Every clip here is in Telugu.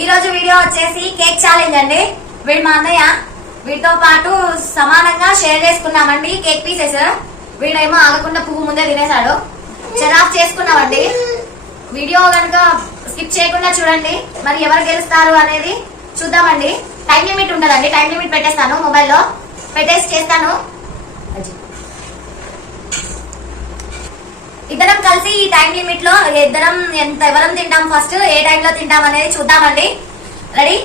ఈ రోజు వీడియో వచ్చేసి కేక్ ఛాలెంజ్ అండి. వీడు మా అన్నయ్య వీటితో పాటు సమానంగా షేర్ చేసుకున్నామండి కేక్ పీసెస్ వీడేమో ఆగకుండా పువ్వు ముందే తినేశాడు. చెరాఫ్ చేసుకున్నామండి. వీడియో కనుక స్కిప్ చేయకుండా చూడండి. మరి ఎవరు గెలుస్తారు అనేది చూద్దామండి. టైం లిమిట్ ఉండదండి. టైం లిమిట్ పెట్టేస్తాను మొబైల్లో. పెట్టేసి చేస్తాను. ఇద్దరం కలిసి ఈ టైం లిమిట్లో ఇద్దరం ఎంత ఎవరం తింటాం? ఫస్ట్ ఏ టైం లో తింటాం అనేది చూద్దామండి. రెడీ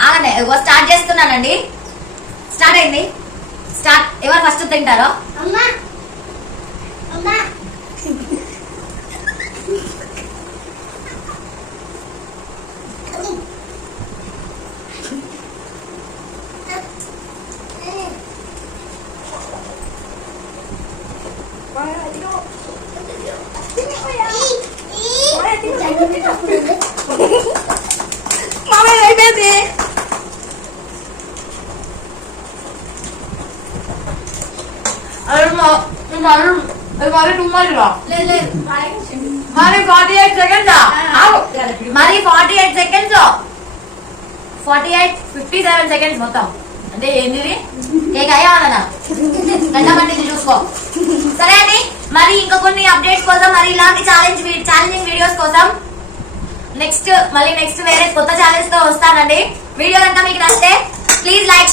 ఆగండి. స్టార్ట్ చేస్తున్నానండి. స్టార్ట్ అయింది. స్టార్ట్ ఎవరు ఫస్ట్ తింటారో? అమ్మా. అమ్మా. అయిపోయింది మరి లేదు మరి ఫార్టీ ఎయిట్ సెకండ్స్ మరి forty eight seconds forty eight fifty seven seconds మొత్తం. అంటే ఏంది కేక్ అయ్యావన్నా చూసుకో. సరే అండి మరి ఇంకా కొన్ని అప్డేట్స్ కోసం మరి ఇలాంటి ఛాలెంజ్ ఛాలెంజింగ్ వీడియోస్ కోసం నెక్స్ట్ మళ్ళీ నెక్స్ట్ వేరే కొత్త ఛాలెంజ్తో వస్తానండి. వీడియో అంతా మీకు నచ్చితే ప్లీజ్ లైక్